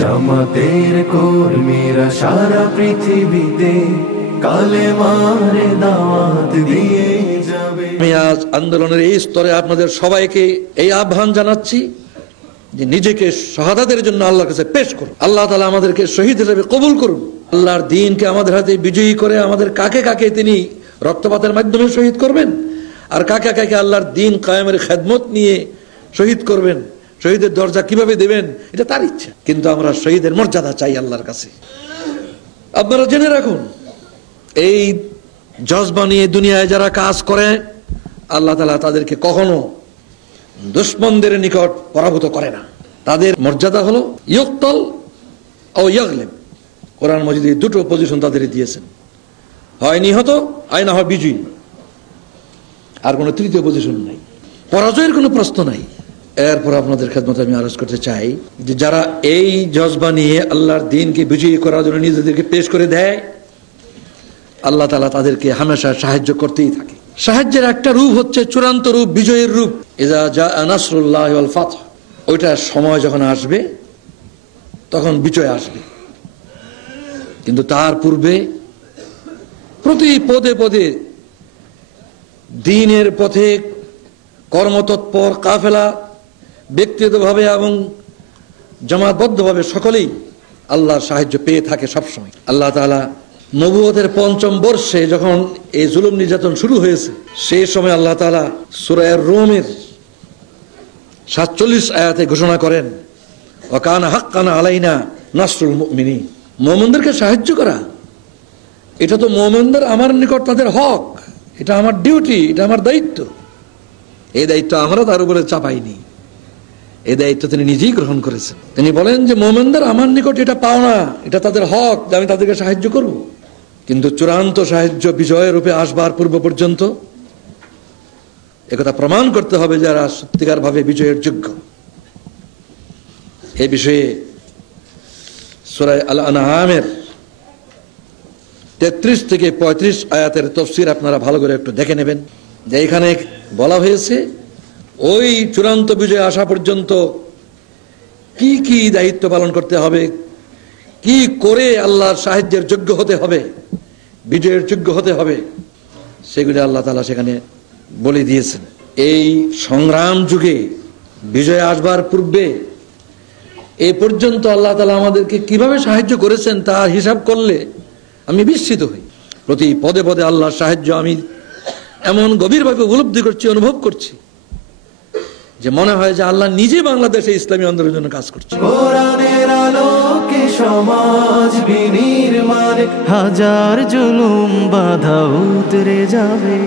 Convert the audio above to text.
জামাতের কর্মীরা সারা পৃথিবীতে কালেমার দাওয়াত দিয়ে যাবে। আমি আজ আন্দোলনের এই স্তরে আপনাদের সবাইকে এই আহ্বান জানাচ্ছি যে নিজেকে শাহাদাতের জন্য আল্লাহর কাছে পেশ করুন। আল্লাহ তাআলা আমাদেরকে শহীদ হিসেবে কবুল করুন। আল্লাহর দ্বীনকে আমাদের হাতে বিজয়ী করে আমাদের কাকে কাকে তিনি রক্তপাতের মাধ্যমে শহীদ করবেন, আর কাকে কাকে আল্লাহর দ্বীন কায়েমের খেদমত নিয়ে শহীদ করবেন, শহীদের দরজা কিভাবে দেবেন এটা তার ইচ্ছা। কিন্তু আমরা শহীদের মর্যাদা চাই আল্লাহর কাছে। আপনারা জেনে রাখুন, এই জজবা নিয়ে দুনিয়ায় যারা কাজ করে আল্লাহ তাআলা তাদেরকে কখনো দুশমনদের নিকট পরাভূত করে না। তাদের মর্যাদা হলো ইয়ুকতাল ও ইয়াগলিব। কোরআন মাজিদে দুটো পজিশন তাদের দিয়েছেন, হয় নিহত হয় না হয় বিজয়ী, আর কোনো তৃতীয় পজিশন নাই, পরাজয়ের কোনো প্রশ্ন নাই। এরপর আপনাদের খেদমতে আমি আরজ করতে চাই যে যারা এই জজবা নিয়ে আল্লাহর দ্বীনকে বিজয়ী করার জন্য নিজেদেরকে পেশ করে দেয়, আল্লাহ তাআলা তাদেরকে হামেশা সাহায্য করতেই থাকে। সাহায্যের একটা রূপ হচ্ছে চূড়ান্ত রূপ, বিজয়ের রূপ। ইযা জাআ নাসরুল্লাহি ওয়াল ফাতহ, ওইটা সময় যখন আসবে তখন বিজয় আসবে। কিন্তু তার পূর্বে প্রতি পদে পদে দ্বীনের পথে কর্মতৎপর কাফেলা ব্যক্তিগতভাবে এবং জামাতবদ্ধভাবে সকলেই আল্লাহর সাহায্য পেয়ে থাকে সবসময়। আল্লাহ তাআলা নবুয়তের ৫ম বর্ষে যখন এই জুলুম নির্যাতন শুরু হয়েছে, সেই সময় আল্লাহ তাআলা সূরা আর-রুমের ৪৭ আয়াতে ঘোষণা করেন, ওয়া কানা হাক্কান আলাইনা নাসরুল মুমিনিন। মুমিনদেরকে সাহায্য করা এটা তো মুমিনদের আমার নিকট তাদের হক, এটা আমার ডিউটি, এটা আমার দায়িত্ব। এই দায়িত্ব আমরা তার উপরে চাপাইনি, এই দায়িত্ব তিনি নিজেই গ্রহণ করেছেন। তিনি বলেন যে মুমিনদের আমার নিকট এটা পাওনা, এটা তাদের হক যে আমি তাদেরকে সাহায্য করব। কিন্তু চূড়ান্ত সাহায্য বিজয়ের রূপে আসবার পূর্ব পর্যন্ত একথা প্রমাণ করতে হবে যারা সত্যিকার ভাবে বিজয়ের যোগ্য। এই বিষয়ে সূরা আল-আনআমের ৩৩ থেকে ৩৫ আয়াতের তাফসীর আপনারা ভালো করে একটু দেখে নেবেন, যে এখানে বলা হয়েছে ওই চূড়ান্ত বিজয় আসা পর্যন্ত কি কি দায়িত্ব পালন করতে হবে, কি করে আল্লাহর সাহায্যের যোগ্য হতে হবে, বিজয়ের যোগ্য হতে হবে, সেগুলি আল্লাহ তাআলা সেখানে বলে দিয়েছেন। এই সংগ্রাম যুগে বিজয় আসবার পূর্বে এ পর্যন্ত আল্লাহ তাআলা আমাদেরকে কিভাবে সাহায্য করেছেন তার হিসাব করলে আমি বিস্মিত হই। প্রতি পদে পদে আল্লাহর সাহায্য আমি এমন গভীরভাবে উপলব্ধি করছি, অনুভব করছি যে মনে হয় যে আল্লাহ নিজে বাংলাদেশে ইসলামী আন্দোলনের জন্য কাজ করছে। কোরআনের আলোকে সমাজ বিনির্মাণে হাজার জুলুম বাধা উতরে যাবে।